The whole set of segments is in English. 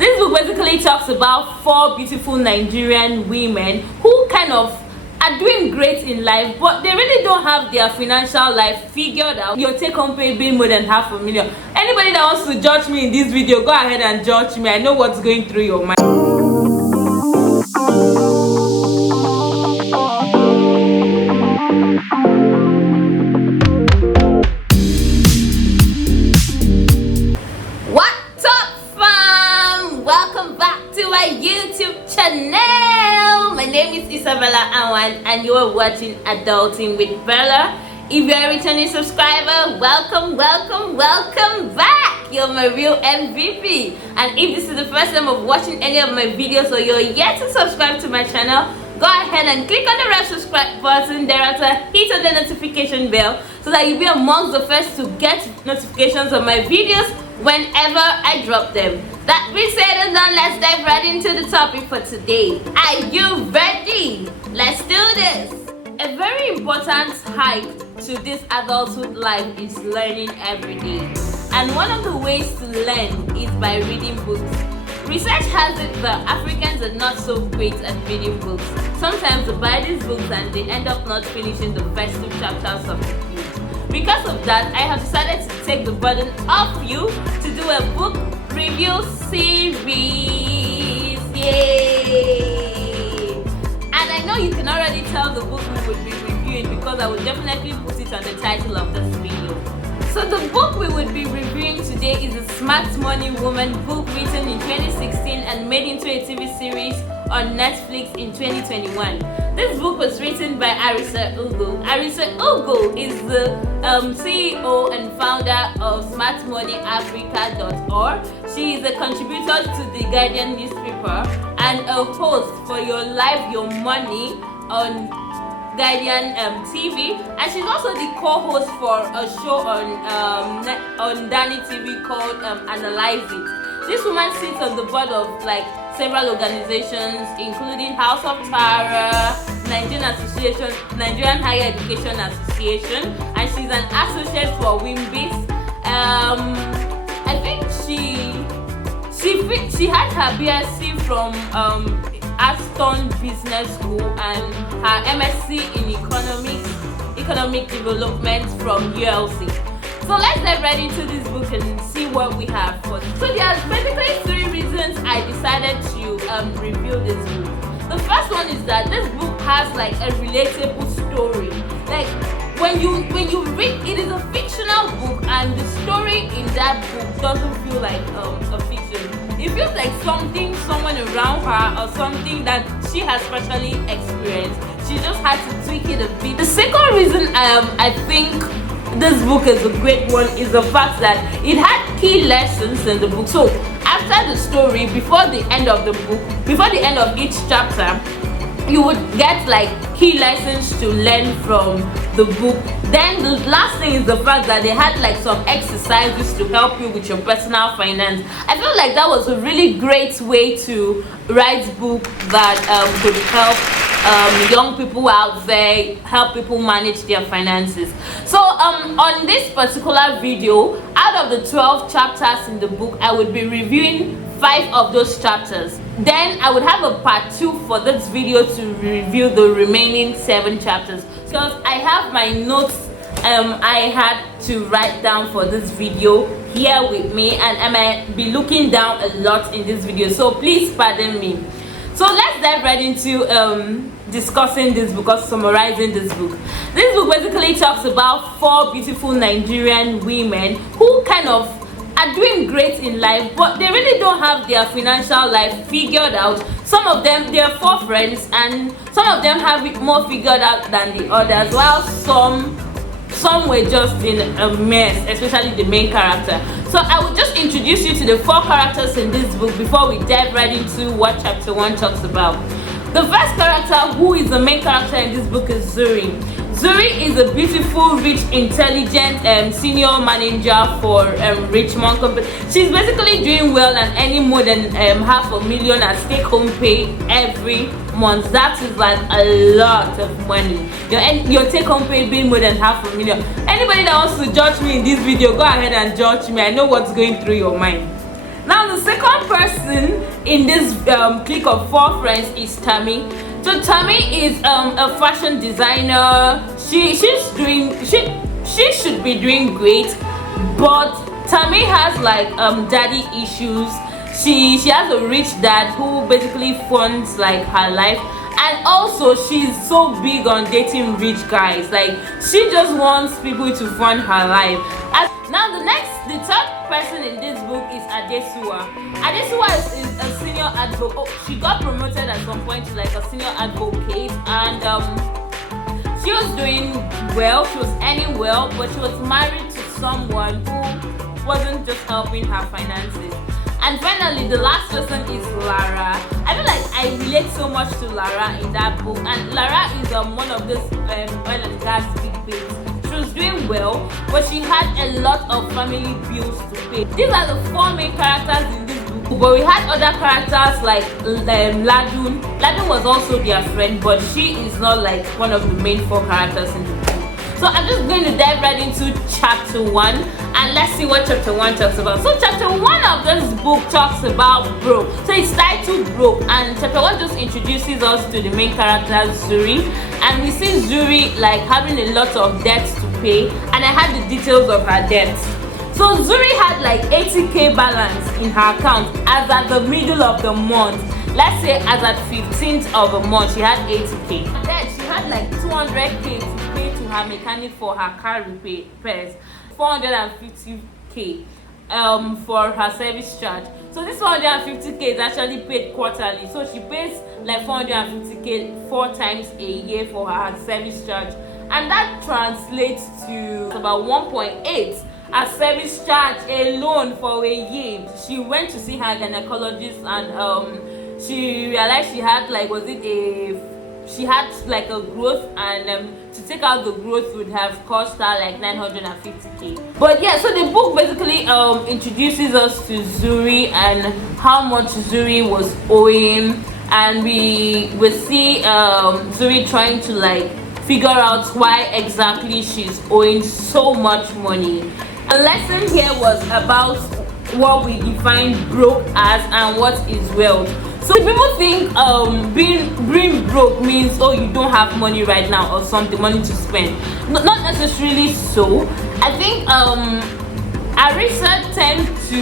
This book basically talks about 4 beautiful Nigerian women who kind of are doing great in life, but they really don't have their financial life figured out. Your take-home pay being more than $500,000. Anybody that wants to judge me in this video, go ahead and judge me. I know what's going through your mind. What's up, fam? Welcome back to my YouTube channel. My name is Isabella Awan and you are watching Adulting with Bella. If you're a returning subscriber, welcome back. You're my real MVP. And if this is the first time of watching any of my videos or you're yet to subscribe to my channel, go ahead and click on the red subscribe button. Thereafter, hit on the notification bell so that you'll be amongst the first to get notifications of my videos whenever I drop them. That being said and done, let's dive right into the topic for today. Are you ready? Let's do this. A very important hype to this adulthood life is learning every day. And one of the ways to learn is by reading books. Research has it that Africans are not so great at reading books. Sometimes they buy these books and they end up not finishing the first 2 chapters of the book. Because of that, I have decided to take the burden off you to do a book review series. Yay! And I know you can already tell the book we would be reviewing because I will definitely put it on the title of this video. So the book we would be reviewing today is a Smart Money Woman book written in 2016 and made into a TV series on Netflix in 2021. This book was written by Arese Ugwu. Arese Ugwu is the CEO and founder of smartmoneyafrica.org. She is a contributor to the Guardian newspaper and a host for Your Life, Your Money on Guardian TV, and she's also the co-host for a show on Danny TV called Analyze It. This woman sits on the board of several organizations, including House of Tara, Nigerian Higher Education Association, and she's an associate for WIMBIS. I think she had her BSc from Aston Business School and her MSc in Economic Development from ULC. So let's dive right into this book and see what we have for this. So there are basically 3 reasons I decided to review this book. The first one is that this book has a relatable story. When you read, it is a fictional book and the story in that book doesn't feel like a fiction. It feels like something someone around her or something that she has personally experienced. She just had to tweak it a bit. The second reason I think this book is a great one is the fact that it had key lessons in the book. So after the story, before the end of the book, before the end of each chapter, you would get key lessons to learn from the book. Then the last thing is the fact that they had some exercises to help you with your personal finance. I feel like that was a really great way to write a book that could help young people out there, help people manage their finances. So on this particular video, out of the 12 chapters in the book, I would be reviewing 5 of those chapters. Then I would have a part 2 for this video to review the remaining 7 chapters. Because I have my notes I had to write down for this video here with me, and I might be looking down a lot in this video, so please pardon me. So let's dive right into discussing this book or summarizing this book. This book basically talks about 4 beautiful Nigerian women who kind of are doing great in life, but they really don't have their financial life figured out. Some of them, they are 4 friends, and some of them have it more figured out than the others, while some were just in a mess, especially the main character. So I will just introduce you to the 4 characters in this book before we dive right into what chapter 1 talks about. The first character, who is the main character in this book, is Zuri. Zuri is a beautiful, rich, intelligent senior manager for Richmond company. She's basically doing well and earning more than $500,000 as take-home pay every month. That is a lot of money. Your take-home pay being more than $500,000. Anybody that wants to judge me in this video, go ahead and judge me. I know what's going through your mind. Now the second person in this clique of 4 friends is Tammy. So Tammy is a fashion designer. She should be doing great, but Tammy has like daddy issues. She has a rich dad who basically funds like her life, and also she's so big on dating rich guys. Like, she just wants people to fund her life. Now the third person in this book is Arese Ugwu. Arese Ugwu is a senior advocate. Oh, she got promoted at some point to like a senior advocate, and she was doing well. She was earning well, but she was married to someone who wasn't just helping her finances. And finally, the last person is Lara. I feel like I relate so much to Lara in that book. And Lara is one of those oil and gas big babes. She was doing well, but she had a lot of family bills to pay. These are the 4 main characters in this book. But we had other characters like Ladun. Ladun was also their friend, but she is not like one of the main 4 characters in the book. So I'm just going to dive right into chapter 1, and let's see what chapter 1 talks about. So chapter 1 of this book talks about broke. So it's titled Broke, and chapter 1 just introduces us to the main character Zuri, and we see Zuri like having a lot of debts to pay, and I had the details of her debts. So Zuri had like 80k balance in her account as at the middle of the month. Let's say as at 15th of the month she had 80k. And then she had like 200k to pay to her mechanic for her car repairs, 450k for her service charge. So this 450k is actually paid quarterly, so she pays like 450k 4 times a year for her service charge, and that translates to about 1.8 as service charge alone for a year. She went to see her gynecologist, and she realized she had like she had like a growth, and to take out the growth would have cost her like 950k. But yeah, so the book basically introduces us to Zuri and how much Zuri was owing, and we will see Zuri trying to like figure out why exactly she's owing so much money. The lesson here was about what we define broke as and what is wealth. So people think being broke means, oh, you don't have money right now or something, money to spend. Not necessarily so. I think Arese tends to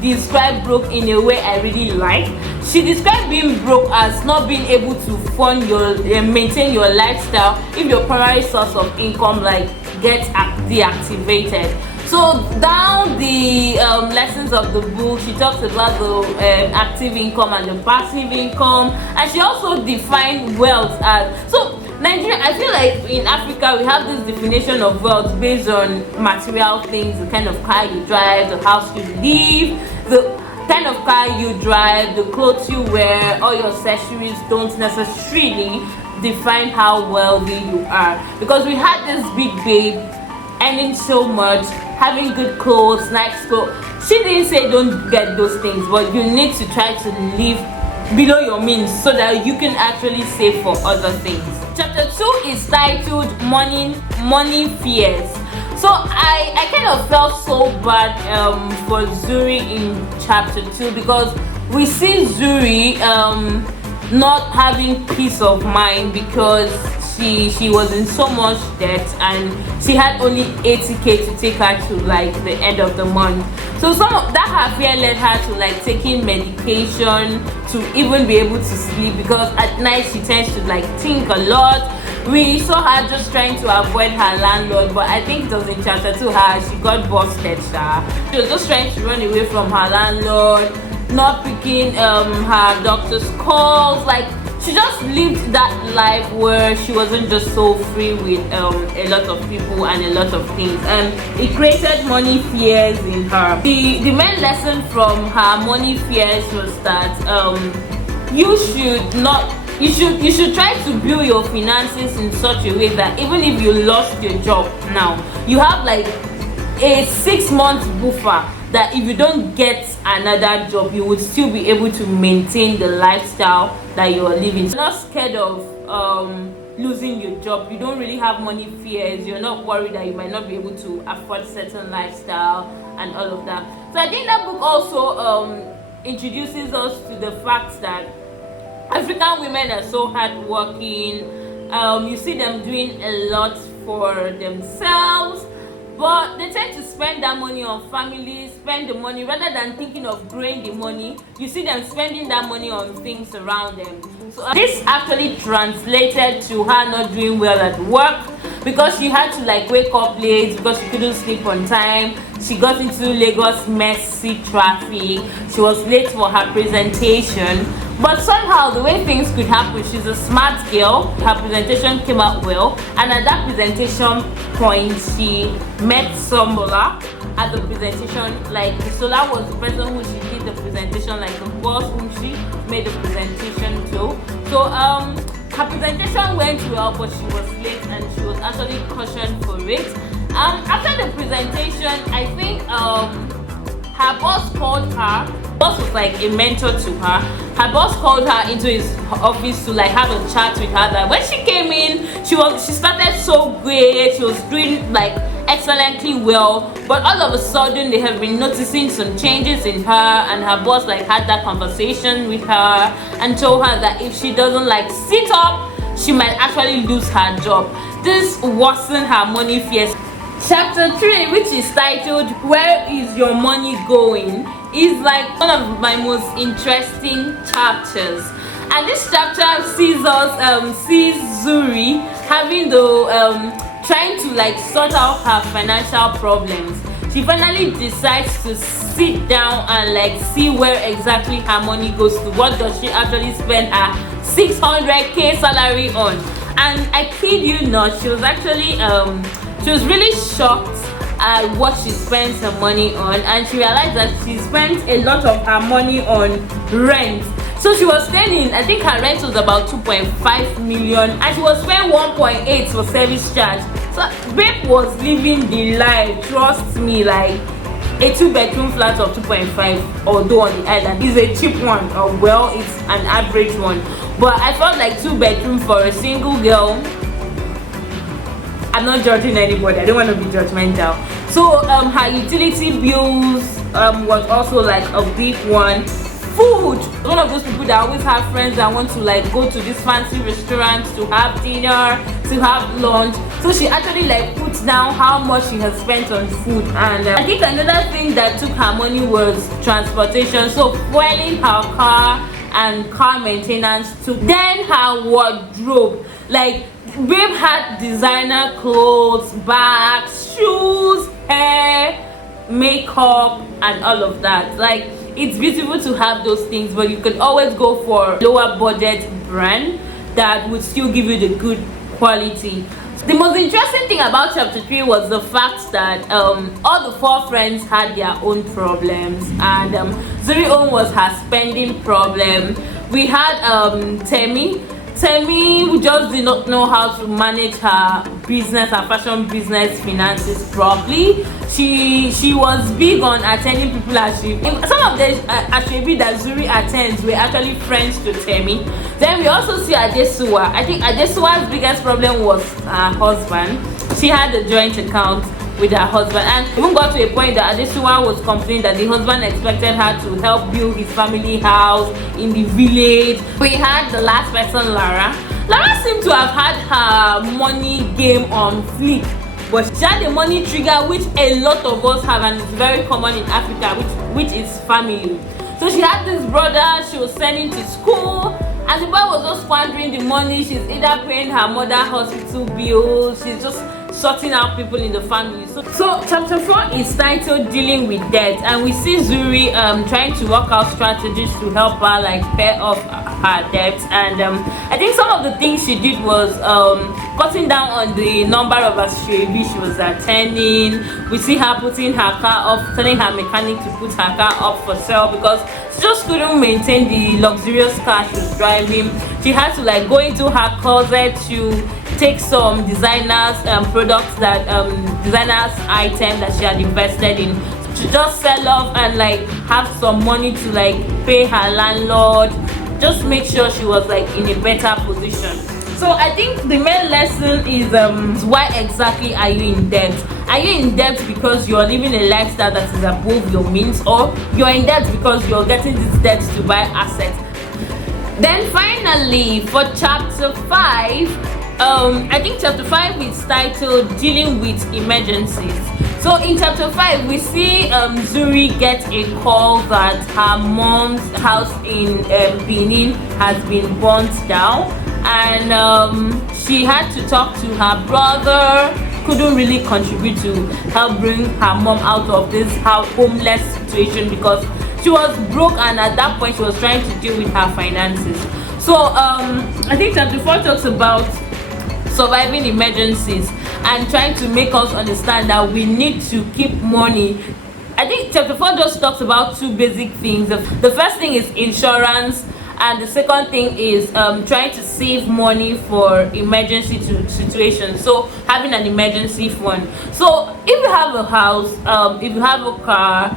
describe broke in a way I really like. She described being broke as not being able to fund your maintain your lifestyle if your primary source of income like gets deactivated. So down the lessons of the book, she talks about the active income and the passive income, and she also defined wealth as, so Nigeria, I feel like in Africa we have this definition of wealth based on material things, the kind of car you drive, the house you live, the kind of car you drive, the clothes you wear, all your accessories don't necessarily define how wealthy you are. Because we had this big babe earning so much, having good clothes, nice clothes. She didn't say don't get those things, but you need to try to live below your means so that you can actually save for other things. Chapter 2 is titled Money Fears. So I kind of felt so bad for Zuri in chapter 2, because we see Zuri not having peace of mind because she was in so much debt, and she had only 80k to take her to like the end of the month. So some of that her fear led her to like taking medication to even be able to sleep, because at night she tends to like think a lot. We saw her just trying to avoid her landlord, but I think it was in chapter 2 she got busted. She was just trying to run away from her landlord, not picking her doctor's calls. Like, she just lived that life where she wasn't just so free with a lot of people and a lot of things, and it created money fears in her. The main lesson from her money fears was that you should try to build your finances in such a way that even if you lost your job now, you have like a 6-month buffer, that if you don't get another job, you would still be able to maintain the lifestyle that you're living. You're not scared of losing your job. You don't really have money fears. You're not worried that you might not be able to afford certain lifestyle and all of that. So I think that book also introduces us to the fact that African women are so hardworking. You see them doing a lot for themselves, but they tend to spend that money on families, spend the money rather than thinking of growing the money. You see them spending that money on things around them. So this actually translated to her not doing well at work, because she had to like wake up late because she couldn't sleep on time. She got into Lagos messy traffic. She was late for her presentation, but somehow the way things could happen, she's a smart girl, her presentation came out well, and at that presentation point she met Sombola at the presentation. Like Sola was the person who she did the presentation, like the boss whom she made the presentation to. So her presentation went well, but she was late and she was actually cautioned for it. After the presentation, I think her boss called her. Boss was like a mentor to her. Her boss called her into his office to like have a chat with her. That when she came in, she started so great. She was doing like excellently well, but all of a sudden they have been noticing some changes in her, and her boss like had that conversation with her and told her that if she doesn't like sit up, she might actually lose her job. This worsened her money fears. Chapter 3, which is titled "Where is Your Money Going?" is like one of my most interesting chapters, and this chapter sees Zuri having the trying to like sort out her financial problems. She finally decides to sit down and like see where exactly her money goes to. What does she actually spend her 600k salary on? And I kid you not, she was actually she was really shocked at what she spends her money on, and she realized that she spent a lot of her money on rent. So she was spending, I think her rent was about 2.5 million, and she was spending 1.8 for service charge. So babe was living the life, trust me. Like a 2-bedroom flat of 2.5, although on the island is a cheap one, or well, it's an average one, but I felt like 2-bedroom for a single girl. I'm not judging anybody, I don't want to be judgmental. So her utility bills was also like a big one. Food, one of those people that always have friends that want to like go to this fancy restaurant to have dinner, to have lunch. So she actually like puts down how much she has spent on food. And I think another thing that took her money was transportation, so fueling her car and car maintenance too. Then her wardrobe, like babe had designer clothes, bags, shoes, hair, makeup, and all of that. Like it's beautiful to have those things, but you can always go for lower budget brand that would still give you the good quality. The most interesting thing about chapter 3 was the fact that all the 4 friends had their own problems, and Zuri's own was her spending problem. We had Temi, who just did not know how to manage her business, her fashion business finances properly. She was big on attending people as she. Some of the Ashwebi that Zuri attends were actually friends to Temi. Then we also see Adesuwa. I think Adesuwa's biggest problem was her husband. She had a joint account with her husband, and even got to a point that Adesuwa was complaining that the husband expected her to help build his family house in the village. We had the last person, Lara. Lara seemed to have had her money game on fleek, but she had a money trigger which a lot of us have, and it's very common in Africa, which is family. So she had this brother she was sending to school, and the boy was just squandering the money. She's either paying her mother hospital bills, she's just sorting out people in the family. So chapter 4 is titled Dealing with Debt, and we see Zuri trying to work out strategies to help her like pay off her debts. And I think some of the things she did was cutting down on the number of Ashwebi she was attending. We see her putting her car up, telling her mechanic to put her car up for sale because she just couldn't maintain the luxurious car she was driving. She had to like go into her closet to take some designers products that designers items that she had invested in, to just sell off and like have some money to like pay her landlord, just make sure she was like in a better position. So I think the main lesson is why exactly are you in debt? Are you in debt because you're living a lifestyle that is above your means, or you're in debt because you're getting this debt to buy assets? Then finally, for chapter 5, I think chapter 5 is titled Dealing with Emergencies. So in chapter 5, we see Zuri get a call that her mom's house in Benin has been burnt down, and she had to talk to her brother. Couldn't really contribute to help bring her mom out of this homeless situation because she was broke, and at that point she was trying to deal with her finances. So I think chapter 4 talks about surviving emergencies and trying to make us understand that we need to keep money. I think chapter 4 just talks about two basic things. The first thing is insurance, and the second thing is trying to save money for emergency situations. So having an emergency fund. So if you have a house, if you have a car,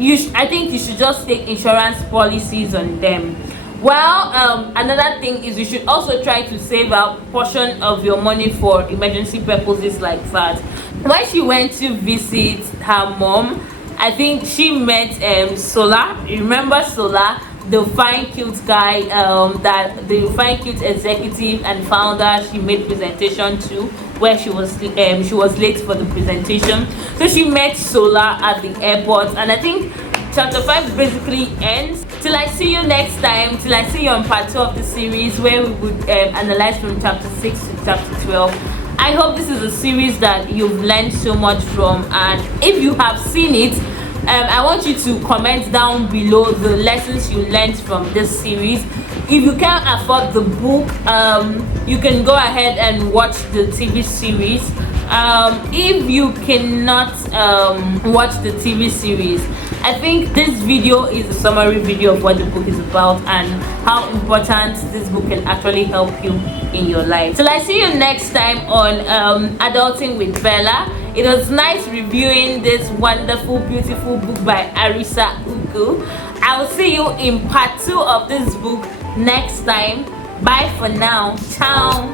I think you should just take insurance policies on them. Well, another thing is you should also try to save a portion of your money for emergency purposes like that. When she went to visit her mom, I think she met Sola. You remember Sola, the fine cute guy, the fine cute executive and founder she made presentation to, where she was late for the presentation. So she met Sola at the airport, and I think chapter 5 basically ends. Till I see you next time, till I see you on part 2 of the series, where we would analyze from chapter 6 to chapter 12. I hope this is a series that you've learned so much from, and if you have seen it, I want you to comment down below the lessons you learned from this series. If you can't afford the book, you can go ahead and watch the TV series. If you cannot watch the TV series, I think this video is a summary video of what the book is about and how important this book can actually help you in your life. Till I see you next time on Adulting with Bella. It was nice reviewing this wonderful, beautiful book by Arese Ugwu. I will see you in part 2 of this book next time. Bye for now. Ciao.